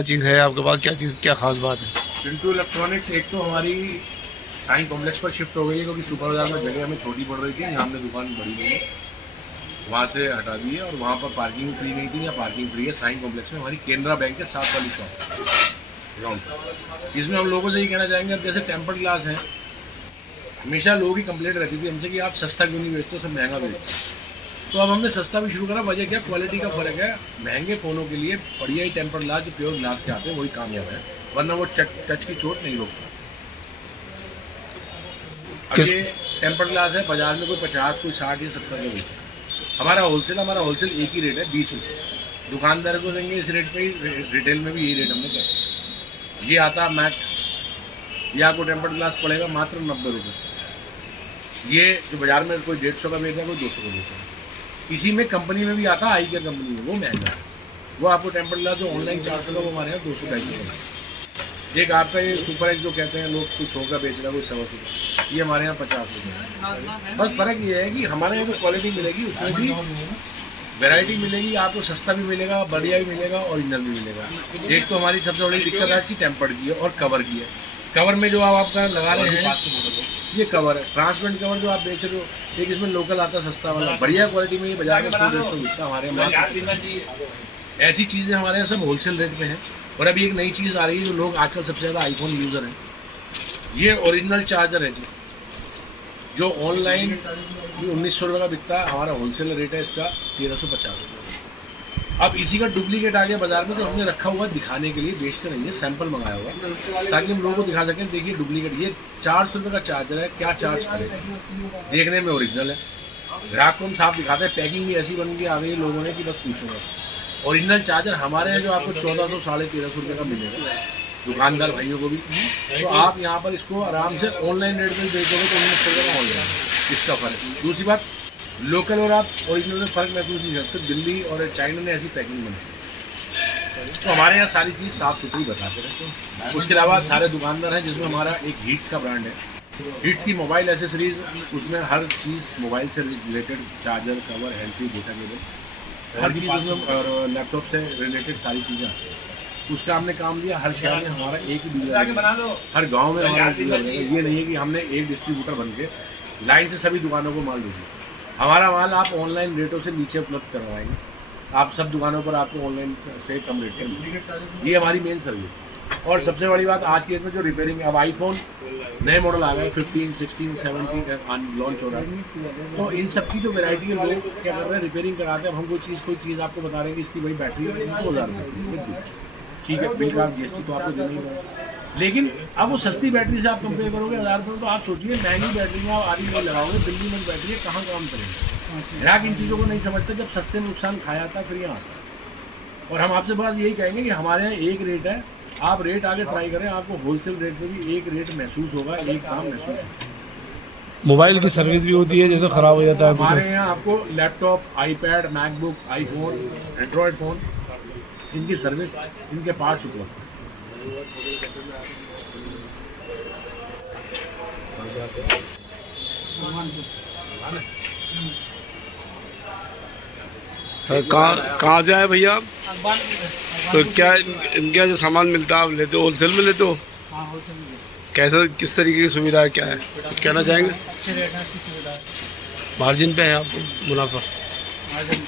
क्या चीज़ है आपके पास, क्या चीज़, क्या खास बात है? चिंटू इलेक्ट्रॉनिक्स एक तो हमारी साईं कॉम्प्लेक्स पर शिफ्ट हो गई है, क्योंकि सुपर बाजार में जगह हमें छोटी पड़ रही थी, यहाँ हमने दुकान बड़ी ली, वहाँ से हटा दी है। और वहाँ पर पार्किंग फ्री नहीं थी, या पार्किंग फ्री है साईं कॉम्प्लेक्स में। हमारी केनरा बैंक के साथ वाली शॉप ग्राउंड, इसमें हम लोगों से ये कहना चाहेंगे, अब जैसे टेम्पर्ड ग्लास है, हमेशा लोगों की कंप्लेंट रहती थी हमसे कि आप सस्ता क्यों नहीं बेचते हो, सब महंगा बेचते हो। तो अब हमने सस्ता भी शुरू करा। वजह क्या, क्वालिटी का फ़र्क है। महंगे फ़ोनों के लिए बढ़िया ही टेम्पर्ड ग्लास जो प्योर ग्लास के आते हैं वही कामयाब है, वरना वो टच की चोट नहीं रोकता। अब ये टेम्पर्ड ग्लास है, बाजार में कोई 50, कोई 60 या 70 का बेचता है। हमारा होलसेल एक ही रेट है, 20 रुपये। दुकानदार को देंगे इस रेट पे ही, रिटेल में भी यही रेट हमने किया। ये आता है मैट, ये आपको टेम्पर्ड ग्लास पड़ेगा मात्र 90 रुपये। ये जो बाजार में कोई 150 का बेच रहा है, कोई 200 का बेच रहा है। इसी में कंपनी में भी आता है, आई केयर कंपनी में, वो महंगा है। वो आपको टेम्पर्ड ग्लास जो ऑनलाइन 400 का, वो हमारे यहाँ 200-250 का। एक आपका ये सुपर एक्स जो कहते हैं लोग, कोई 100 का बेच रहा है, कोई 125 का, ये हमारे यहाँ 50 रुपये है। बस फ़र्क ये है कि हमारे यहाँ जो क्वालिटी मिलेगी उसमें भी वैरायटी मिलेगी, आपको सस्ता भी मिलेगा, बढ़िया भी मिलेगा, ओरिजिनल भी मिलेगा। एक तो हमारी सबसे बड़ी दिक्कत है कि टेम्पर्ड की है और कवर की है। कवर में जो आप आपका लगा रहे हैं, ये कवर है, ट्रांसपेरेंट कवर जो आप बेच रहे हो। एक इसमें लोकल आता है सस्ता वाला, बढ़िया क्वालिटी में, ये बाजार में 100-150 बिकता है, हमारे यहाँ ऐसी चीज़ें हमारे यहाँ सब होलसेल रेट में है। और अभी एक नई चीज़ आ रही है, जो लोग आजकल सबसे ज़्यादा आईफोन यूज़र हैं, ये ओरिजिनल चार्जर है जी, जो ऑनलाइन 1900 रुपये का बिकता है, हमारा होलसेल रेट है इसका 1350 रुपये। अब इसी का डुप्लीकेट आ गया बाजार में, जो हमने रखा हुआ दिखाने के लिए, बेचते नहीं है, सैंपल मंगाया हुआ ताकि हम लोगों को दिखा सकें, देखिए डुप्लीकेट, ये 400 रुपये का चार्जर है, क्या चार्ज करेगा, देखने में ओरिजिनल है। ग्राहक को हम साफ दिखाते हैं, पैकिंग भी ऐसी बन के आ गई लोगों ने कि बस पूछूंगा। ओरिजिनल चार्जर हमारे यहाँ जो आपको 1400 साढ़े 1300 रुपये का मिलेगा, दुकानदार भाइयों को भी। तो आप यहाँ पर इसको आराम से ऑनलाइन रेट में बेचोगे तो 1900 रुपये का ऑनलाइन, इसका फ़र्क। दूसरी बात, लोकल और आप ओरिजिनल में फ़र्क महसूस नहीं करते। दिल्ली और चाइना ने ऐसी पैकिंग बनाई, तो हमारे यहाँ सारी चीज़ साफ़ सुथरी बताते रहते हैं। उसके अलावा सारे दुकानदार हैं, जिसमें हमारा एक हीट्स का ब्रांड है, हीट्स की मोबाइल एसेसरीज़, उसमें हर चीज़ मोबाइल से related, charger, cover, hand free, data cable, हर चीज़ उसमें, और लैपटॉप से रिलेटेड सारी चीज़ें आती हैं। उसका हमने काम लिया, हर शहर में हमारा एक ही डीलर है, हर गाँव में हमारा डीलर है। ये नहीं है कि हमने एक डिस्ट्रीब्यूटर बन के लाइन से सभी दुकानों को माल दूँगी। हमारा माल आप ऑनलाइन रेटों से नीचे उपलब्ध करवाएंगे, आप सब दुकानों पर आपको ऑनलाइन से कम रेट पर, ये हमारी मेन सर्विस। और सबसे बड़ी बात, आज के डेट में जो रिपेयरिंग, अब आईफोन नए मॉडल आ गए, 15, 16, 17 लॉन्च हो रहा है, तो इन सब की जो वैरायटी है, लोग क्या कर रहे हैं, रिपेयरिंग कराते हैं। अब हम कोई चीज़ आपको बता रहे हैं कि इसकी भाई बैटरी 2000 रुपये, ठीक है, बिल का GST तो आपको देना ही पड़ेगा। लेकिन अब वो सस्ती बैटरी से आप कंपेयर करोगे 1000 रुपये, तो आप सोचिए महंगी बैटरी में आप आदमी नहीं लगाओगे, दिल्ली में बैटरी है, कहाँ काम करेंगे। ग्राहक इन चीज़ों को नहीं समझते, जब सस्ते में नुकसान खाया था फिर यहाँ आता। और हम आपसे बात यही कहेंगे कि हमारे यहाँ एक रेट है, आप रेट आगे ट्राई करें, आपको होलसेल रेट में भी एक रेट महसूस होगा, एक दाम महसूस होगा। मोबाइल की सर्विस भी होती है, जैसे ख़राब हो जाता है हमारे यहाँ आपको laptop, iPad, MacBook, iPhone, Android phone, इनकी सर्विस, इनके पार्ट्स उपलब्ध। कहाँ से आए भैया? तो क्या इनका जो सामान मिलता है आप लेते हो, होलसेल में लेते हो? कैसा, किस तरीके की सुविधा है, क्या है, कुछ कहना चाहेंगे? अच्छे रेट है, अच्छी सुविधा है, मार्जिन पे है आपको मुनाफा? मार्जिन